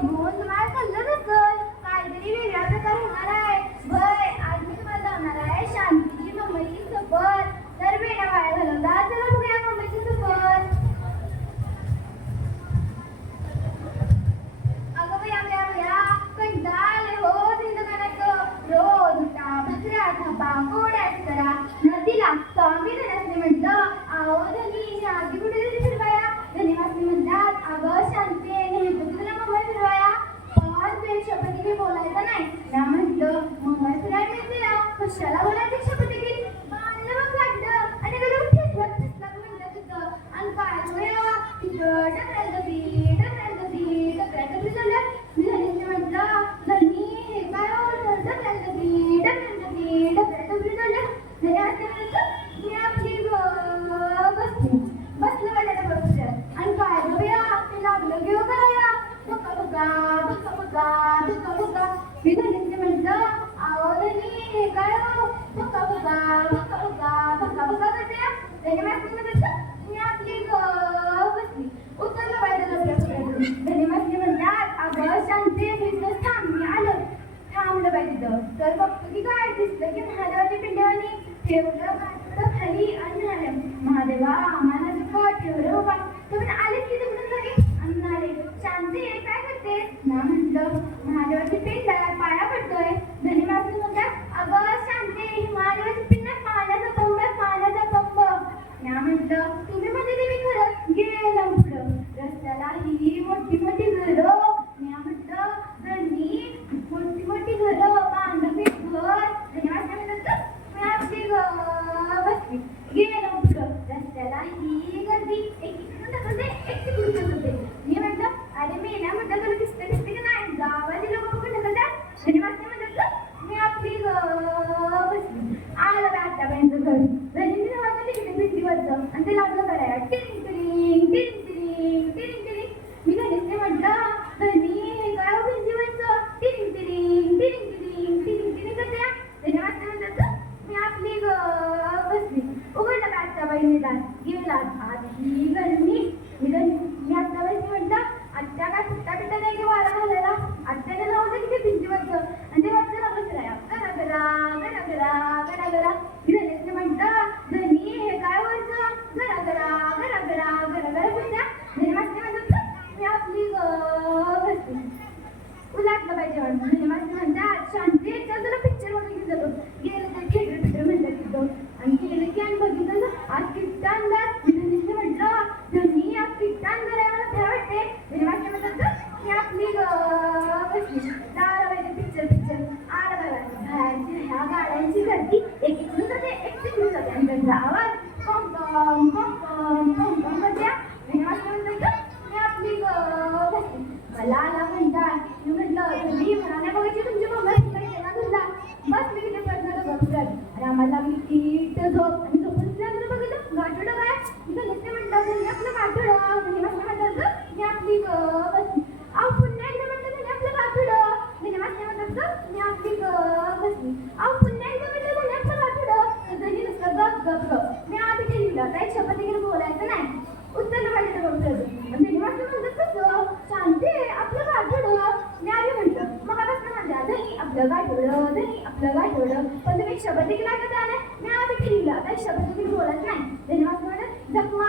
বন্ধু कशाला म्हणायचे मी आपली गती उत्तर पाहिजे धन्यवाद. म्हणते आ अगं शांती पिंड थांब मी आलं थांबलं पाहिजे तिथं तर बघतो की काय दिसलं की महादेवाच्या पिंड्यावानी ठेवलं मात्र खाली अन्न आलं महादेवा आम्हाला दुःख ठेवलं बाबा तुम्ही आले की तुमच्या घरी अन्न आले शांती काय करते ना म्हटलं महादेवाची पिंड आणि ते लागलं करायला. टिंग टिंग टिंग टिंग टिंग टिंग. मी हॉस्पिटल आणि आम्हाला नीट झोप आणि झोपून बघितलं गाठोडं काय? तिथं घेतले म्हणतात आपलं गाठोडं. हे आपली आपलं वाटवलं पण तुम्ही शब्द देखील ऐकत आलाय मी आम्ही लिहिलं तर शब्द देखील बोलत नाही. जखमा